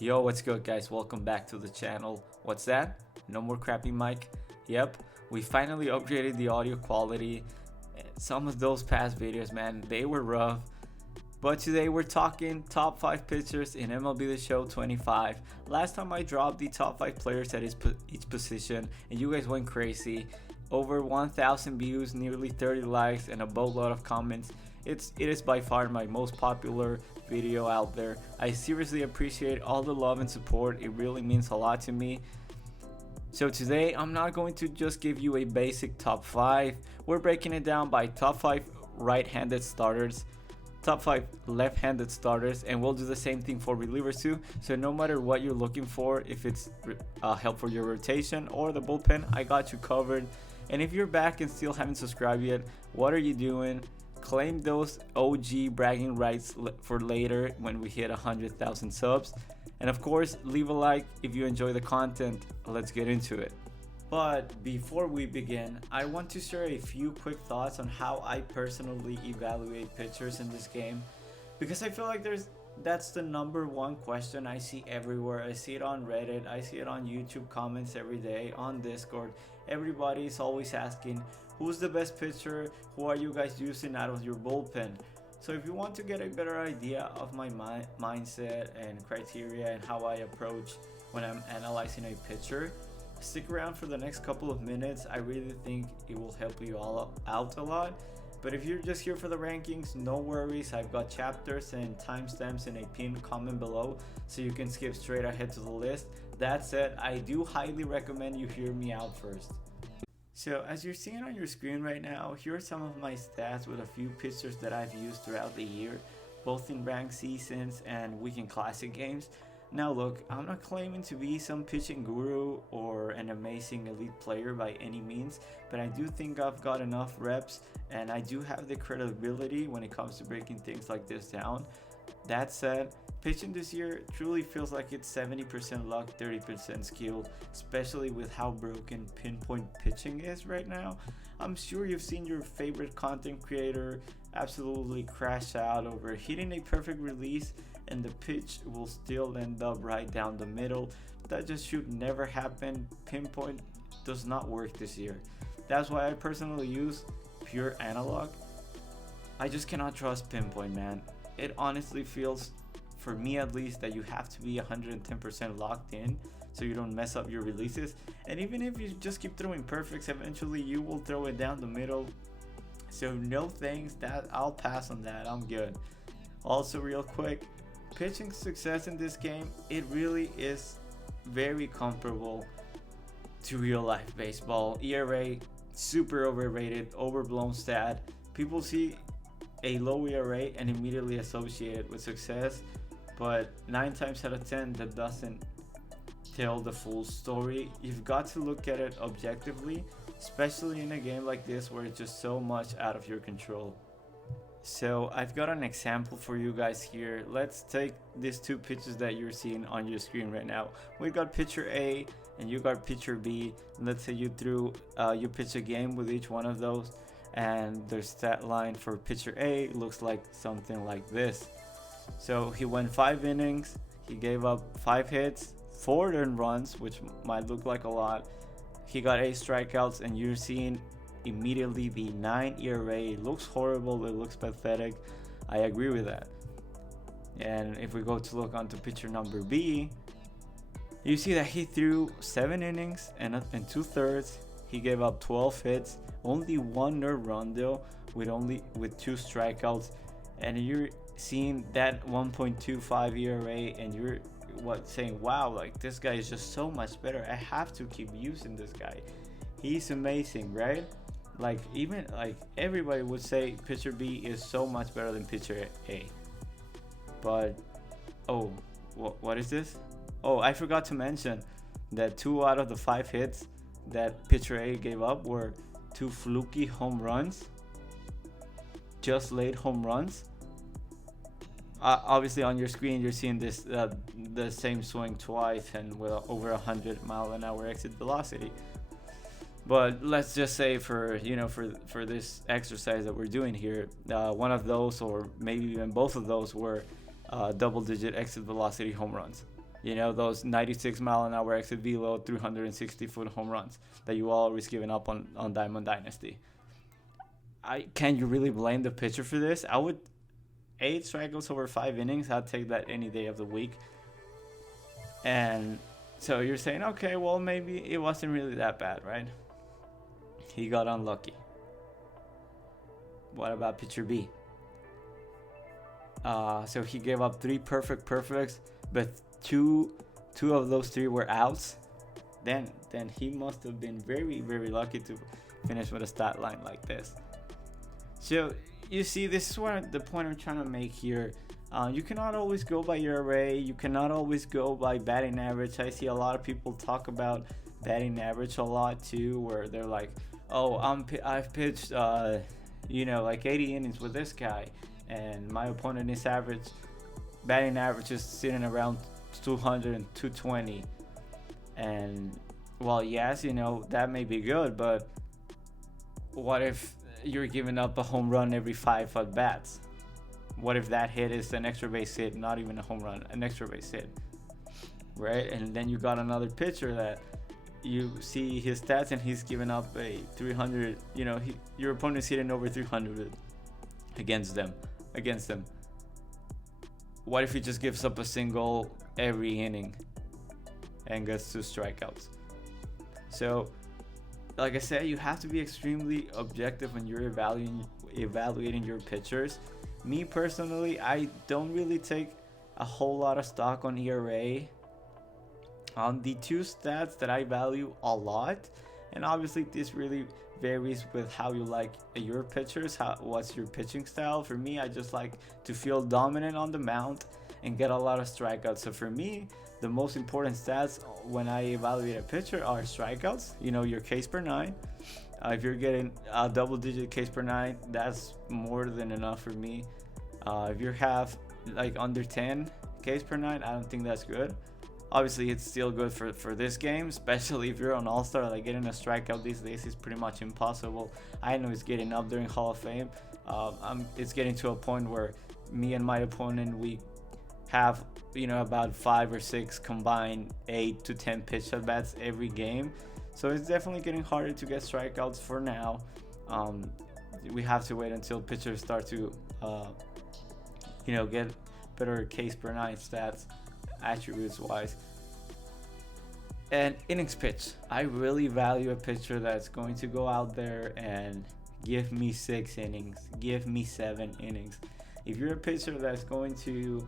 Yo, what's good, guys? Welcome back to the channel. What's that? No more crappy mic? Yep, we finally upgraded the audio quality. Some of those past videos, man, they were rough. But today we're talking top 5 pitchers in MLB The Show 25. Last time I dropped the top 5 players at each position, and you guys went crazy. Over 1,000 views, nearly 30 likes, and a boatload of comments. It is by far my most popular video out there. I seriously appreciate all the love and support. It really means a lot to me. So today I'm not going to just give you a basic top 5. We're breaking it down by top 5 right-handed starters, top 5 left-handed starters, and we'll do the same thing for relievers too. So no matter what you're looking for, if it's help for your rotation or the bullpen, I got you covered. And if you're back and still haven't subscribed yet, what are you doing? Claim those OG bragging rights for later when we hit 100,000 subs. And of course, leave a like if you enjoy the content. Let's get into it. But before we begin, I want to share a few quick thoughts on how I personally evaluate pitchers in this game, because I feel like that's the number one question I see everywhere. I see it on Reddit, I see it on YouTube comments every day, on Discord. Everybody is always asking, who's the best pitcher? Who are you guys using out of your bullpen? So if you want to get a better idea of my mindset and criteria and how I approach when I'm analyzing a pitcher, stick around for the next couple of minutes. I really think it will help you all out a lot. But if you're just here for the rankings, no worries. I've got chapters and timestamps in a pinned comment below, so you can skip straight ahead to the list. That said, I do highly recommend you hear me out first. So as you're seeing on your screen right now, here are some of my stats with a few pitchers that I've used throughout the year, both in ranked seasons and weekend classic games. Now look, I'm not claiming to be some pitching guru or an amazing elite player by any means, but I do think I've got enough reps and I do have the credibility when it comes to breaking things like this down. That said, pitching this year truly feels like it's 70% luck, 30% skill, especially with how broken pinpoint pitching is right now. I'm sure you've seen your favorite content creator absolutely crash out over hitting a perfect release and the pitch will still end up right down the middle. That just should never happen. Pinpoint does not work this year. That's why I personally use pure analog. I just cannot trust pinpoint, man. It honestly feels, for me at least, that you have to be 110% locked in so you don't mess up your releases. And even if you just keep throwing perfects, eventually you will throw it down the middle. So no thanks, that I'll pass on that. I'm good. Also, real quick, pitching success in this game, it really is very comparable to real life baseball. ERA, super overrated, overblown stat. People see a low ERA and immediately associate it with success, but 9 times out of 10 that doesn't tell the full story. You've got to look at it objectively, especially in a game like this where it's just so much out of your control. So I've got an example for you guys here. Let's take these two pitches that you're seeing on your screen right now. We got pitcher A and you got pitcher B. Let's say you pitch a game with each one of those, and their stat line for pitcher A looks like something like this. So he went 5 innings, he gave up 5 hits, 4 earned runs, which might look like a lot. He got 8 strikeouts, and you're seeing immediately the 9 ERA. It looks horrible, it looks pathetic. I agree with that. And if we go to look onto pitcher number B, you see that he threw 7 innings and 2/3. He gave up 12 hits, only 1 earned run though, with 2 strikeouts, and you're seeing that 1.25 ERA, and you're saying, wow, like this guy is just so much better. I have to keep using this guy. He's amazing, right? Like even like everybody would say pitcher B is so much better than pitcher A. But oh, what is this? Oh, I forgot to mention that 2 out of the 5 hits that pitcher A gave up were 2 fluky home runs, just late home runs. Obviously on your screen you're seeing this the same swing twice and with over 100-mile-an-hour exit velocity. But let's just say for this exercise that we're doing here, one of those or maybe even both of those were double-digit exit velocity home runs. You know, those 96-mile-an-hour exit velo, 360-foot home runs that you always giving up on Diamond Dynasty. Can you really blame the pitcher for this? I would 8 strikeouts over 5 innings. I'd take that any day of the week. And so you're saying, okay, well, maybe it wasn't really that bad, right? He got unlucky. What about pitcher B? So he gave up 3 perfects, but two of those 3 were outs. Then he must have been very, very lucky to finish with a stat line like this. So you see, this is what the point I'm trying to make here. You cannot always go by ERA. You cannot always go by batting average. I see a lot of people talk about batting average a lot too, where they're like, "Oh, I've pitched, like 80 innings with this guy, and my opponent is batting average is sitting around 200 and 220." And well, yes, that may be good, but what if you're giving up a home run every 5 at bats? What if that hit is an extra base hit, not even a home run, an extra base hit, right? And then you got another pitcher that you see his stats and he's giving up a 300, your opponent's hitting over 300 against them. What if he just gives up a single every inning and gets 2 strikeouts? So, like I said, you have to be extremely objective when you're evaluating your pitchers. Me personally, I don't really take a whole lot of stock on ERA. The 2 stats that I value a lot, and obviously this really varies with how you like your pitchers, what's your pitching style. For me, I just like to feel dominant on the mound and get a lot of strikeouts. So for me, the most important stats when I evaluate a pitcher are strikeouts, your Ks per 9. If you're getting a double-digit Ks per 9, that's more than enough for me. If you have like under 10 Ks per 9, I don't think that's good. Obviously, it's still good for this game, especially if you're an all-star. Like, getting a strikeout these days is pretty much impossible. I know it's getting up during Hall of Fame. It's getting to a point where me and my opponent, we have about 5 or 6 combined 8 to 10 pitch at bats every game. So it's definitely getting harder to get strikeouts for now. We have to wait until pitchers start to get better Ks per 9 stats, attributes wise. And innings pitch, I really value a pitcher that's going to go out there and give me 6 innings, give me 7 innings. If you're a pitcher that's going to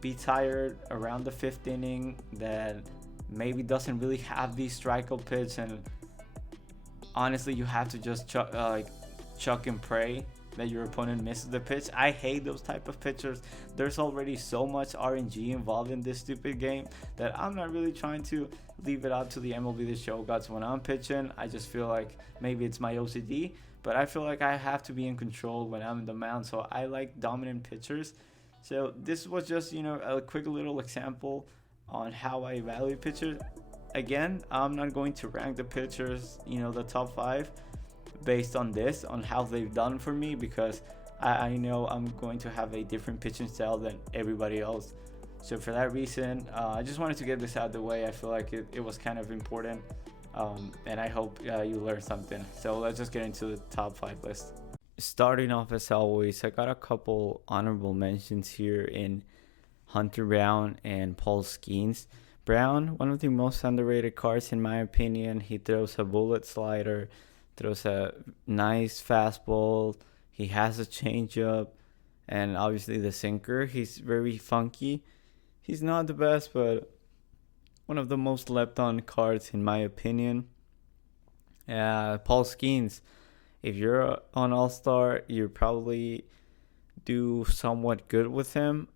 be tired around the 5th inning, that maybe doesn't really have these strikeout pitch, and honestly you have to just chuck and pray that your opponent misses the pitch. I hate those type of pitchers. There's already so much RNG involved in this stupid game that I'm not really trying to leave it out to the MLB The Show gods when I'm pitching. I just feel like maybe it's my OCD, but I feel like I have to be in control when I'm in the mound. So I like dominant pitchers. So this was just, a quick little example on how I evaluate pitchers. Again, I'm not going to rank the pitchers, the top 5 based on this, on how they've done for me, because I know I'm going to have a different pitching style than everybody else. So for that reason, I just wanted to get this out of the way. I feel like it was kind of important, and I hope you learned something. So let's just get into the top 5 list. Starting off as always, I got a couple honorable mentions here in Hunter Brown and Paul Skeens. Brown, one of the most underrated cards in my opinion. He throws a bullet slider, throws a nice fastball. He has a changeup, and obviously the sinker. He's very funky. He's not the best, but one of the most slept on cards in my opinion. Paul Skeens, if you're on All-Star, you probably do somewhat good with him.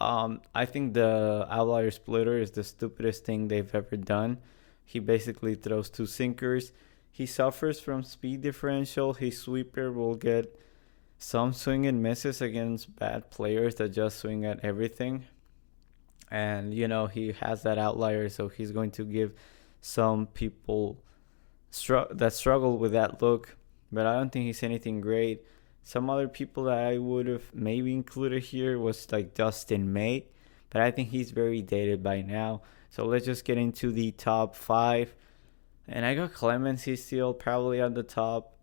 I think the outlier splitter is the stupidest thing they've ever done. He basically throws 2 sinkers. He suffers from speed differential. His sweeper will get some swing and misses against bad players that just swing at everything. And, he has that outlier, so he's going to give some people that struggle with that look. But I don't think he's anything great. Some other people that I would have maybe included here was like Dustin May. but I think he's very dated by now. So let's just get into the top 5. And I got Clemens. He's still probably at the top.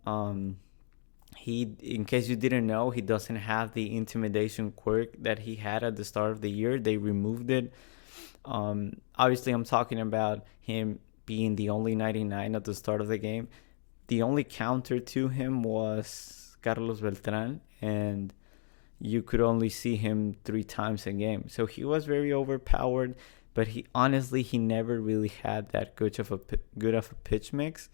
He, in case you didn't know, he doesn't have the intimidation quirk that he had at the start of the year. They removed it. Obviously, I'm talking about him being the only 99 at the start of the game. The only counter to him was Carlos Beltran, and you could only see him 3 times a game. So he was very overpowered, but he never really had that good of a pitch mix.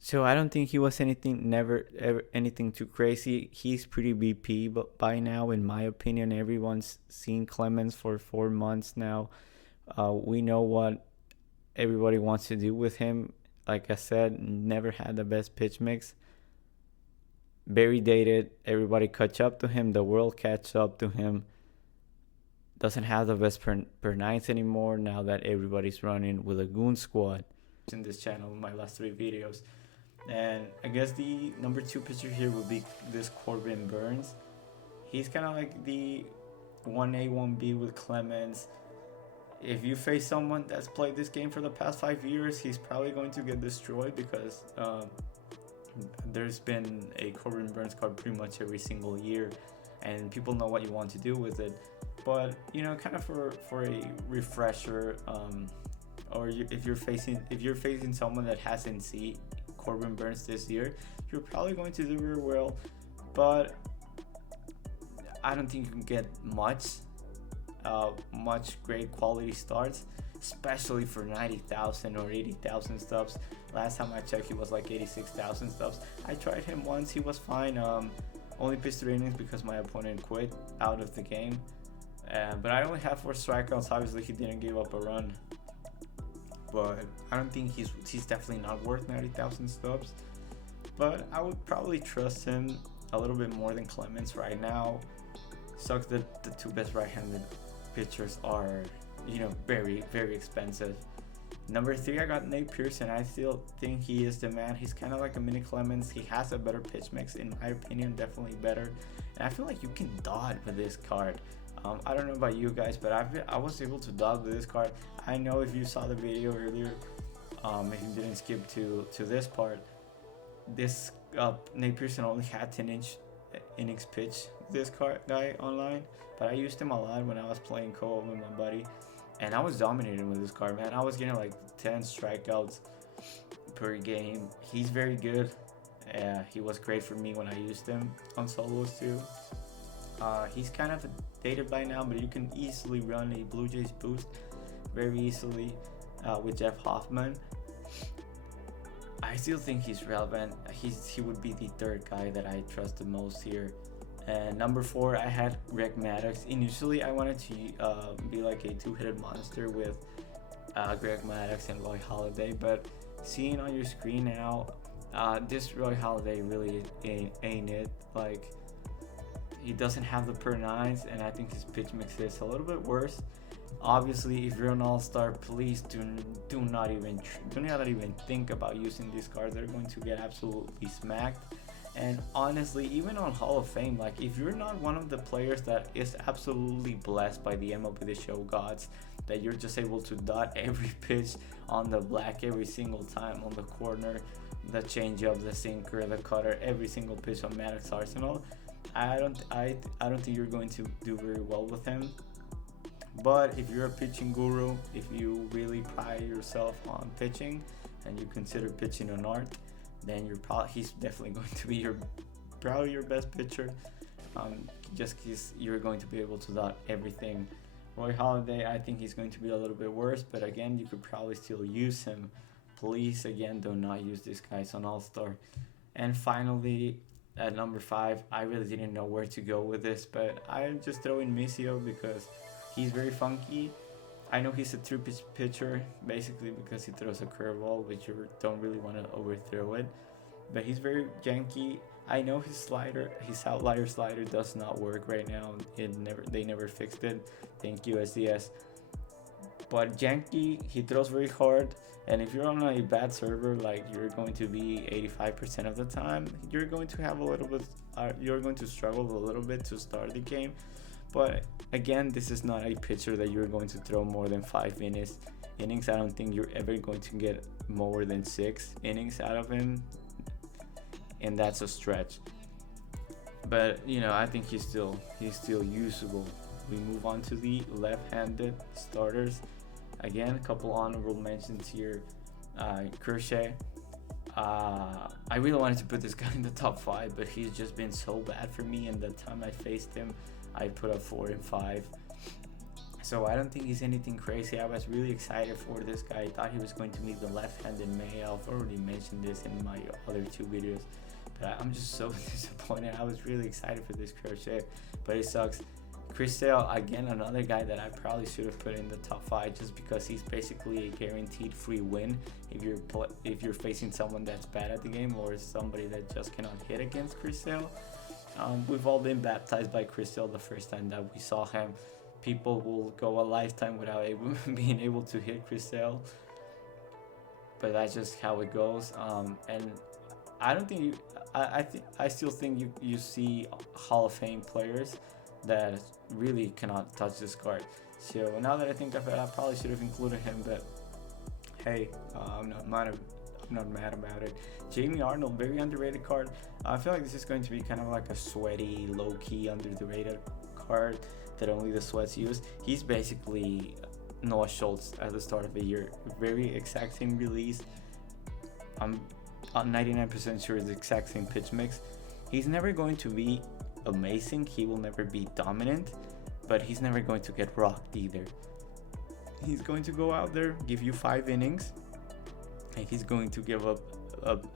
So I don't think he was anything too crazy. He's pretty BP by now, in my opinion. Everyone's seen Clemens for 4 months now. We know what everybody wants to do with him. Like I said, never had the best pitch mix. Very dated. Everybody catch up to him. The world catch up to him. Doesn't have the best per nines anymore now that everybody's running with a goon squad. In this channel, in my last 3 videos. And I guess the number 2 pitcher here would be this Corbin Burns. He's kind of like the 1A, 1B with Clemens. If you face someone that's played this game for the past 5 years, he's probably going to get destroyed because there's been a Corbin Burns card pretty much every single year, and people know what you want to do with it. But kind of for a refresher, if you're facing someone that hasn't seen Corbin Burns this year, you're probably going to do very well, but I don't think you can get much great quality starts, especially for 90,000 or 80,000 stuffs. Last time I checked, he was like 86,000 stuffs. I tried him once, he was fine. Only pitched 3 innings because my opponent quit out of the game. But I only have 4 strikeouts. Obviously, he didn't give up a run. But I don't think he's definitely not worth 90,000 stuffs. But I would probably trust him a little bit more than Clemens right now. Sucks that the 2 best right-handed pitchers are, very, very expensive. Number 3, I got Nate Pearson. I still think he is the man. He's kind of like a mini Clemens. He has a better pitch mix, in my opinion, definitely better. And I feel like you can dot with this card. I don't know about you guys, but I was able to dot with this card. I know if you saw the video earlier, if you didn't skip to this part, this Nate Pearson only had 10 innings pitch this guy online, but I used him a lot when I was playing co-op with my buddy, and I was dominating with this card, man. I was getting like 10 strikeouts per game. He's very good. He was great for me when I used him on solos too. He's kind of dated by now, but you can easily run a Blue Jays boost very easily with Jeff Hoffman. I still think he's relevant. He would be the 3rd guy that I trust the most here. And number 4, I had Greg Maddux. Initially, I wanted to be like a 2-headed monster with Greg Maddux and Roy Halladay, but seeing on your screen now, this Roy Halladay really ain't it. Like, he doesn't have the per nines, and I think his pitch mix is a little bit worse. Obviously, if you're an all-star, please do not even think about using these cards. They're going to get absolutely smacked. And honestly, even on Hall of Fame, like, if you're not one of the players that is absolutely blessed by the MLB The Show gods, that you're just able to dot every pitch on the black every single time, on the corner, the changeup, the sinker, the cutter, every single pitch on Maddox Arsenal, I don't think you're going to do very well with him. But if you're a pitching guru, if you really pride yourself on pitching and you consider pitching an art, then he's definitely going to be probably your best pitcher. Just because you're going to be able to dot everything. Roy Halladay, I think he's going to be a little bit worse, but again, you could probably still use him. Please, again, do not use these guys on All-Star. And finally, at number 5, I really didn't know where to go with this, but I'm just throwing Mizio because he's very funky. I know he's a 3-pitch pitcher, basically because he throws a curveball, which you don't really want to overthrow it. But he's very janky. I know his outlier slider does not work right now. They never fixed it. Thank you, SDS. But janky, he throws very hard. And if you're on a bad server, like you're going to be 85% of the time, you're going to have you're going to struggle a little bit to start the game. But Again, this is not a pitcher that you're going to throw more than 5 innings. I don't think you're ever going to get more than 6 innings out of him, and that's a stretch. But I think he's still usable. We move on to the left-handed starters. Again, a couple honorable mentions here. Kershaw. I really wanted to put this guy in the top 5, but he's just been so bad for me. And the time I faced him, I put up 4 and 5. So I don't think he's anything crazy. I was really excited for this guy. I thought he was going to be the left-handed male. I've already mentioned this in my other 2 videos. But I'm just so disappointed. I was really excited for this Kershaw, but it sucks. Chris Sale, again, another guy that I probably should have put in the top 5 just because he's basically a guaranteed free win if you're facing someone that's bad at the game or somebody that just cannot hit against Chris Sale. We've all been baptized by Chris Sale the first time that we saw him. People will go a lifetime without being able to hit Chris Sale, but that's just how it goes. And I don't think I still think you see Hall of Fame players that really cannot touch this card. So now that I think of it, I probably should have included him, but hey, I'm not mad about it. Jamie Arnold, very underrated card. I feel like this is going to be kind of like a sweaty, low-key, under the radar card that only the sweats use. He's basically Noah Schultz at the start of the year. Very exact same release. I'm 99% sure it's the exact same pitch mix. He's never going to be amazing. He will never be dominant, but he's never going to get rocked either. He's going to go out there, give you 5 innings, and he's going to give up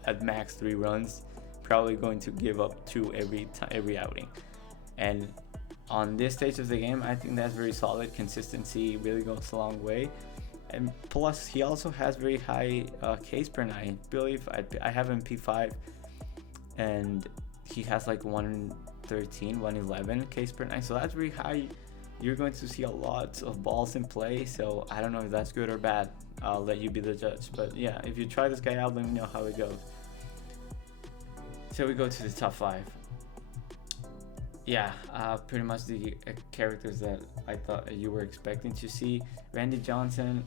at max 3 runs. Probably going to give up 2 every outing. And on this stage of the game, I think that's very solid. Consistency really goes a long way. And plus, he also has very high Ks per nine. I believe I have him P5, and he has like 113, 111 Ks per nine. So that's very high. You're going to see a lot of balls in play. So I don't know if that's good or bad. I'll let you be the judge. But yeah, if you try this guy out, let me know how it goes. So we go to the top 5. Yeah, pretty much the characters that I thought you were expecting to see. Randy Johnson,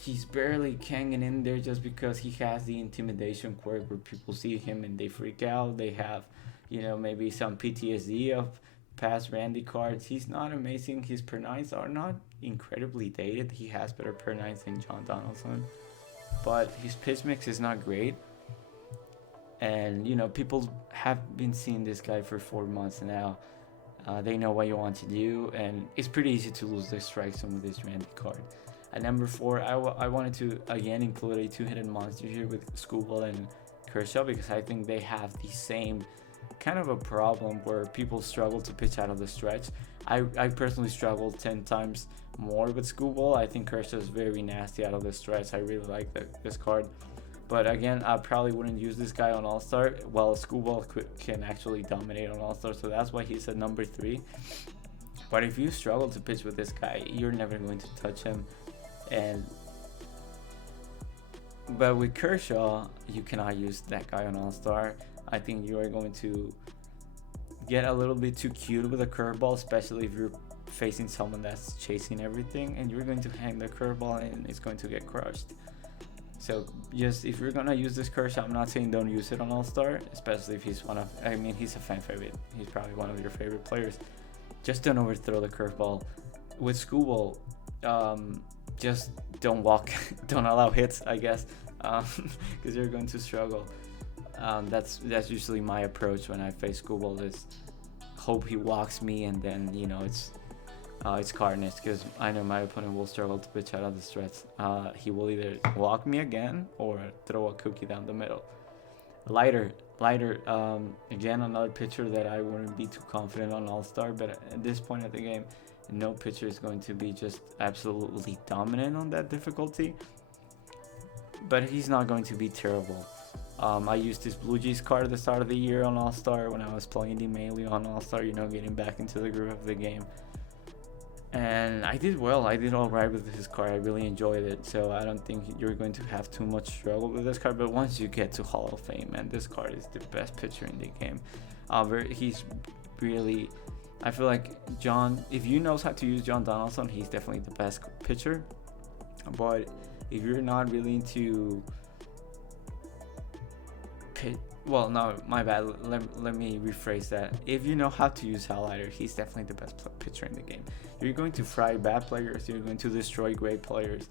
he's barely hanging in there just because he has the intimidation quirk where people see him and they freak out. They have, maybe some PTSD of past Randy cards. He's not amazing. His per nines are not incredibly dated. He has better per nines than John Donaldson, but his pitch mix is not great. And people have been seeing this guy for 4 months now. They know what you want to do, and it's pretty easy to lose the strike zone with this Randy card. At number 4, I wanted to again include a 2-headed monster here with Screwball and Kershaw, because I think they have the same kind of a problem where people struggle to pitch out of the stretch. I personally struggled 10 times more with Screwball. I think Kershaw is very nasty out of the stretch. I really like this card. But again, I probably wouldn't use this guy on All-Star, while Screwball can actually dominate on All-Star, so that's why he's at number 3. But if you struggle to pitch with this guy, you're never going to touch him. But with Kershaw, you cannot use that guy on All-Star. I think you are going to get a little bit too cute with a curveball, especially if you're facing someone that's chasing everything, and you're going to hang the curveball and it's going to get crushed. So just if you're gonna use this Kershaw, I'm not saying don't use it on All-Star, especially if he's he's a fan favorite. He's probably one of your favorite players. Just don't overthrow the curveball. With Screwball, just don't walk, don't allow hits, I guess, because you're going to struggle. That's usually my approach when I face Screwball, is hope he walks me, and then it's carnage, because I know my opponent will struggle to pitch out of the stretch. He will either walk me again or throw a cookie down the middle. Lighter, again, another pitcher that I wouldn't be too confident on All-Star, but at this point of the game, no pitcher is going to be just absolutely dominant on that difficulty. But he's not going to be terrible. I used this Blue Jays card at the start of the year on All-Star when I was playing the mainly on All-Star, getting back into the groove of the game. And I did well. I did all right with this card. I really enjoyed it. So I don't think you're going to have too much struggle with this card. But once you get to Hall of Fame, man, this card is the best pitcher in the game. He's really I feel like if you knows how to use John Donaldson, he's definitely the best pitcher. But if you're not really into well, no, my bad. Let me rephrase that. If you know how to use highlighter, he's definitely the best pitcher in the game. You're going to fry bad players. You're going to destroy great players.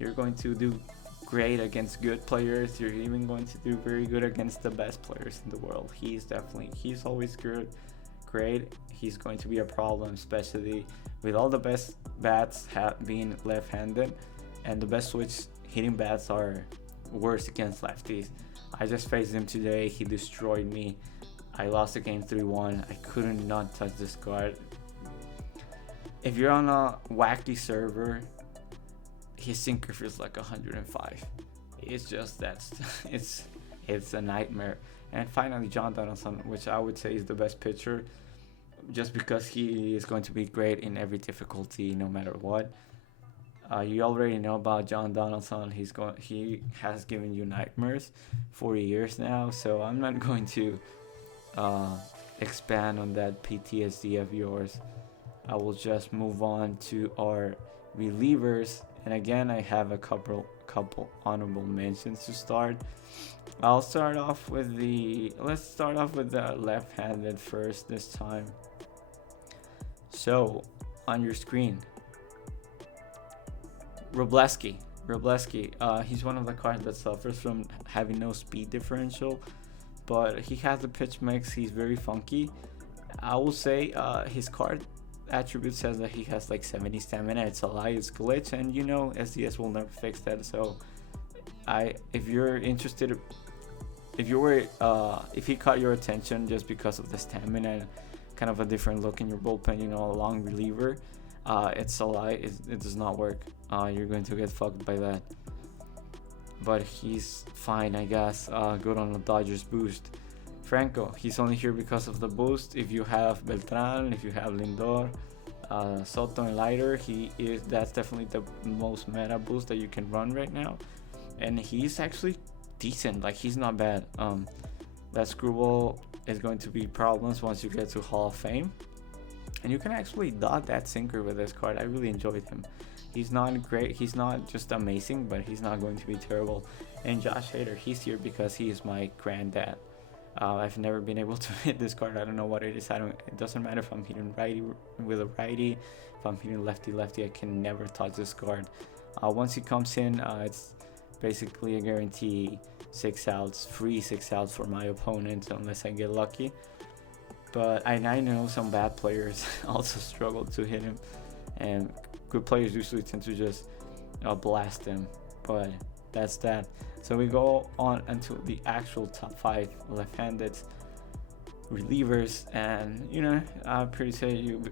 You're going to do great against good players. You're even going to do very good against the best players in the world. He's always good, great. He's going to be a problem, especially with all the best bats being left-handed, and the best switch hitting bats are worse against lefties. I just faced him today. He destroyed me. I lost the game 3-1. I couldn't not touch this card. If you're on a wacky server, his sinker feels like 105. It's just it's a nightmare. And finally, John Donaldson, which I would say is the best pitcher, just because he is going to be great in every difficulty, no matter what. You already know about John Donaldson. He has given you nightmares for years now, so I'm not going to expand on that PTSD of yours. I will just move on to our relievers, and again, I have a couple honorable mentions to start. Let's start off with the left-handed first this time. So on your screen, Robleski, he's one of the cards that suffers from having no speed differential, but he has the pitch mix. He's very funky. I will say his card attribute says that he has like 70 stamina. It's a lie, it's glitch, and you know SDS will never fix that. So if you're interested, if he caught your attention just because of the stamina and kind of a different look in your bullpen, you know, a long reliever, it's a lie. It does not work. You're going to get fucked by that. But he's fine, I guess. Good on the Dodgers boost. Franco, he's only here because of the boost. If you have Beltran, if you have Lindor, Soto and Leiter, that's definitely the most meta boost that you can run right now. And he's actually decent. Like, he's not bad. That screwball is going to be problems once you get to Hall of Fame. And you can actually dot that sinker with this card. I really enjoyed him. He's not great. He's not just amazing, but he's not going to be terrible. And Josh Hader, he's here because he is my granddad. I've never been able to hit this card. I don't know what it is. It doesn't matter if I'm hitting righty with a righty. If I'm hitting lefty, I can never touch this card. Once he comes in, it's basically a guarantee 6 outs, free 6 outs for my opponent unless I get lucky. But I know some bad players also struggle to hit him, and good players usually tend to just blast him. But that's that. So we go on into the actual top 5 left-handed relievers, and you know, I'm pretty sure you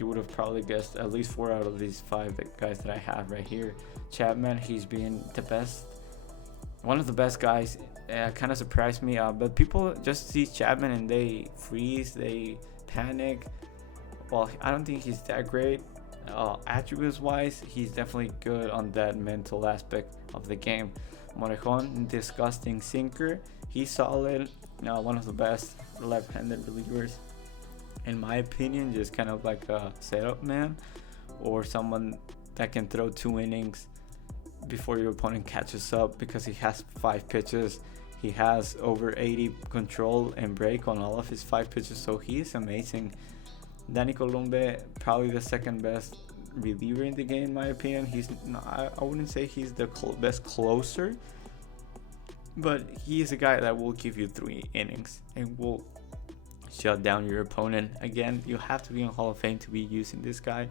would have probably guessed at least 4 out of these 5 guys that I have right here. Chapman, he's been the best, one of the best guys. Kind of surprised me, but people just see Chapman and they freeze, they panic. Well, I don't think he's that great. Attributes wise, he's definitely good on that mental aspect of the game. Morejon, disgusting sinker. He's solid. One of the best left-handed relievers, in my opinion. Just kind of like a setup man, or someone that can throw 2 innings before your opponent catches up, because he has 5 pitches. He has over 80 control and break on all of his 5 pitches, so he is amazing. Danny Columbe, probably the second best reliever in the game, in my opinion. I wouldn't say he's the best closer, but he is a guy that will give you 3 innings and will shut down your opponent. Again, you have to be in Hall of Fame to be using this guy.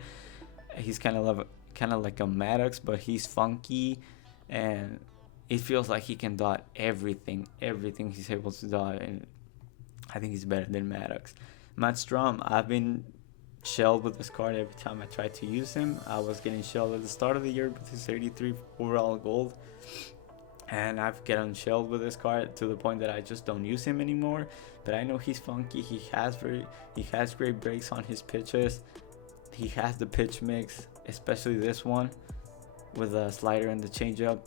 He's kind of like a Maddox, but he's funky, and it feels like he can dot everything he's able to dot, and I think he's better than Maddox. Matt Strom, I've been shelled with this card every time I tried to use him. I was getting shelled at the start of the year with his 33 overall gold, and I've gotten shelled with this card to the point that I just don't use him anymore. But I know he's funky. He has great breaks on his pitches. He has the pitch mix, especially this one with the slider and the changeup.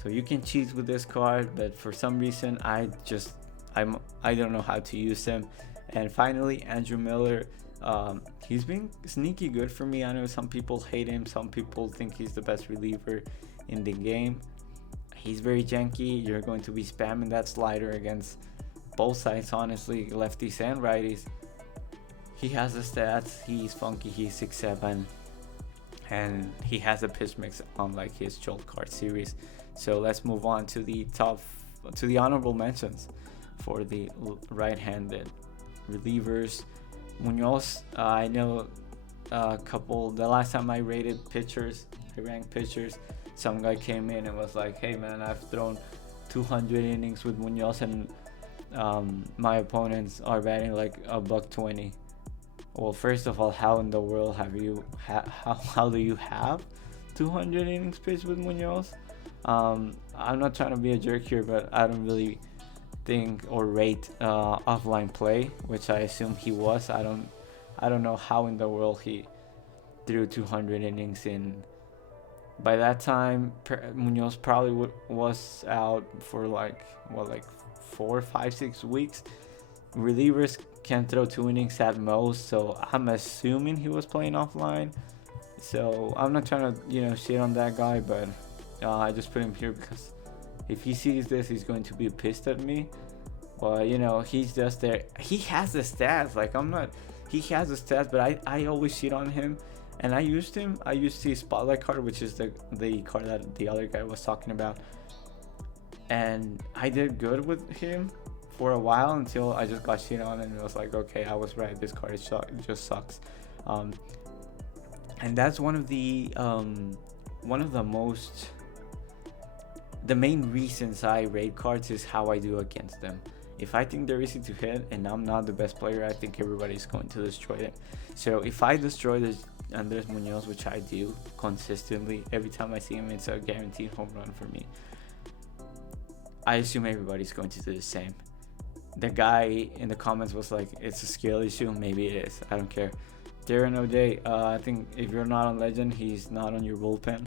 So you can cheat with this card, but for some reason I don't know how to use him. And finally, Andrew Miller. He's been sneaky good for me. I know some people hate him. Some people think he's the best reliever in the game. He's very janky. You're going to be spamming that slider against both sides, honestly, lefties and righties. He has the stats. He's funky. He's 6'7", and he has a pitch mix unlike his Jolt card series. So let's move on to the honorable mentions for the right-handed relievers. Munoz, I know the last time I ranked pitchers, some guy came in and was like, hey man, I've thrown 200 innings with Munoz and my opponents are batting like $120. Well, first of all, how in the world have you how do you have 200 innings pitched with Munoz? I'm not trying to be a jerk here, but I don't really think or rate offline play, which I assume he was. I don't know how in the world he threw 200 innings in. By that time, Munoz probably was out for like 4, 5, 6 weeks. Relievers can throw 2 innings at most, so I'm assuming he was playing offline. So I'm not trying to shit on that guy, but I just put him here because if he sees this, he's going to be pissed at me. But he's just there. He has the stats. He has the stats, but I always shit on him. And I used him. I used his spotlight card, which is the card that the other guy was talking about. And I did good with him for a while until I just got shit on, and it was like, okay, I was right. This card it just sucks. And that's one of the main reasons I rate cards is how I do against them. If I think they're easy to hit and I'm not the best player, I think everybody's going to destroy it. So if I destroy Andres Munoz, which I do consistently, every time I see him, it's a guaranteed home run for me. I assume everybody's going to do the same. The guy in the comments was like, it's a skill issue. Maybe it is. I don't care. Darren O'Day, I think if you're not on Legend, he's not on your bullpen.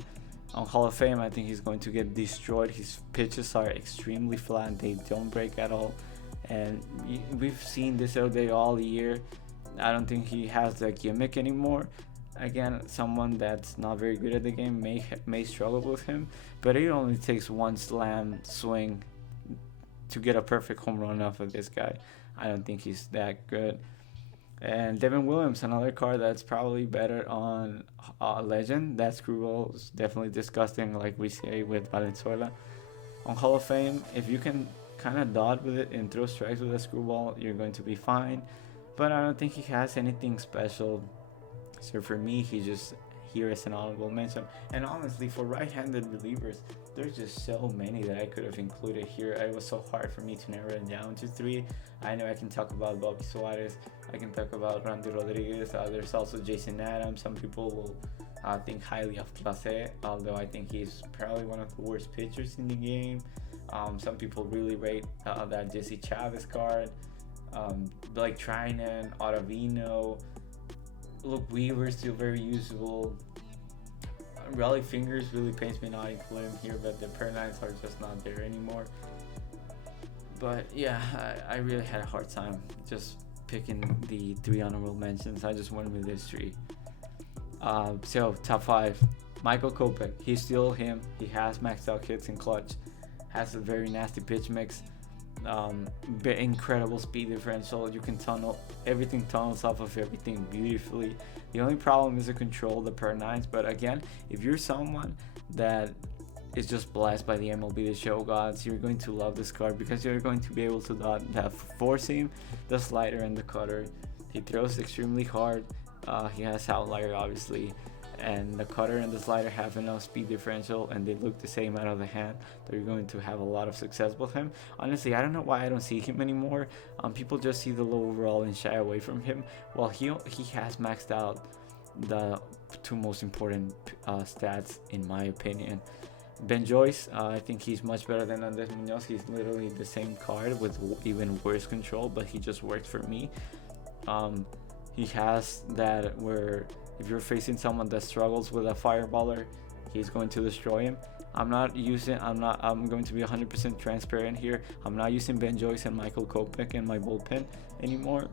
On Hall of Fame, I think he's going to get destroyed. His pitches are extremely flat. They don't break at all. And we've seen this O'Day all year. I don't think he has the gimmick anymore. Again, someone that's not very good at the game may struggle with him, but it only takes one slam swing to get a perfect home run off of this guy. I don't think he's that good. And Devin Williams, another card that's probably better on Legend. That screwball is definitely disgusting, like we say with Valenzuela. On Hall of Fame, if you can kind of dot with it and throw strikes with a screwball, you're going to be fine. But I don't think he has anything special. So for me, he's just here as an honorable mention. And honestly, for right-handed relievers, there's just so many that I could have included here. It was so hard for me to narrow it down to 3. I know I can talk about Bobby Suarez. I can talk about Randy Rodriguez. There's also Jason Adams. Some people will think highly of Clase, although I think he's probably one of the worst pitchers in the game. Some people really rate that Jesse Chavez card. Blake Trinan, Ottavino. Look, Weaver's still very usable. Raleigh Fingers really pains me not including him here, but the per-nines are just not there anymore. But yeah, I really had a hard time just picking the 3 honorable mentions. I just went with this 3. So top 5, Michael Kopech. He's still him. He has maxed out hits in clutch. Has a very nasty pitch mix. Incredible speed differential. You can tunnel everything, tunnels off of everything beautifully. The only problem is the control, the per-nines. But again, if you're someone that is just blessed by the MLB The Show gods, you're going to love this card because you're going to be able to dot that four seam, the slider, and the cutter. He throws extremely hard. He has outlier obviously, and the cutter and the slider have enough speed differential and they look the same out of the hand that you're going to have a lot of success with him. Honestly, I don't know why I don't see him anymore. People just see the low overall and shy away from him. Well, he has maxed out the 2 most important stats in my opinion. Ben Joyce, I think he's much better than Andres Munoz. He's literally the same card with even worse control, but he just works for me. He has that where if you're facing someone that struggles with a fireballer, he's going to destroy him. I'm going to be 100% transparent here. I'm not using Ben Joyce and Michael Kopech in my bullpen anymore.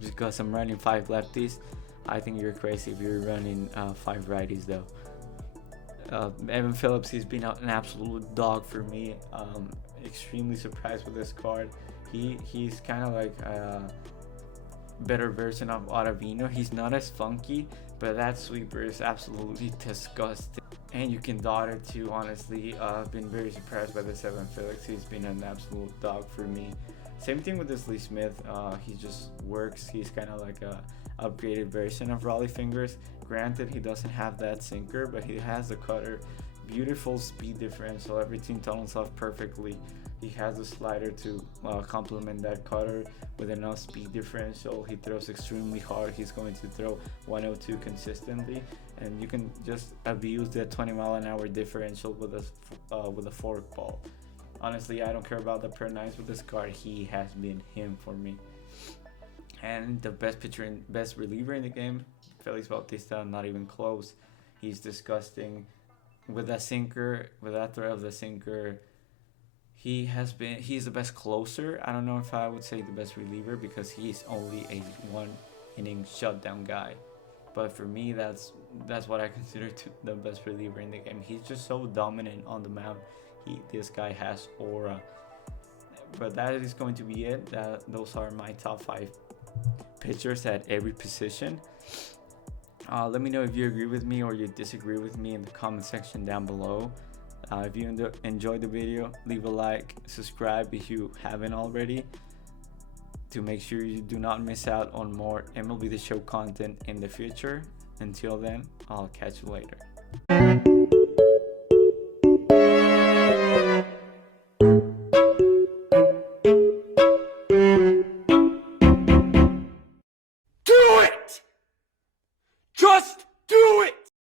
Just because I'm running 5 lefties, I think you're crazy if you're running 5 righties though. Evan Phillips, he's been an absolute dog for me. Extremely surprised with this card. He's kind of like a better version of Ottavino. He's not as funky, but that sweeper is absolutely disgusting. And you can dot it too, honestly. I've been very surprised by this Evan Phillips. He's been an absolute dog for me. Same thing with this Lee Smith. He just works. He's kind of like a upgraded version of Raleigh Fingers. Granted, he doesn't have that sinker, but he has the cutter. Beautiful speed differential. Everything tunnels off perfectly. He has a slider to complement that cutter with enough speed differential. He throws extremely hard. He's going to throw 102 consistently, and you can just abuse that 20-mile-an-hour differential with a fork ball. Honestly, I don't care about the per nines with this card. He has been him for me. And the best pitcher and best reliever in the game, Felix Bautista, not even close. He's disgusting with that sinker, with that threat of the sinker. He's the best closer. I don't know if I would say the best reliever because he's only a 1-inning shutdown guy. But for me, that's what I consider the best reliever in the game. He's just so dominant on the mound. This guy has aura. But that is going to be it. Those are my top 5 pitchers at every position. Let me know if you agree with me or you disagree with me in the comment section down below. If you enjoyed the video, leave a like, subscribe if you haven't already, to make sure you do not miss out on more MLB The Show content in the future. Until then, I'll catch you later.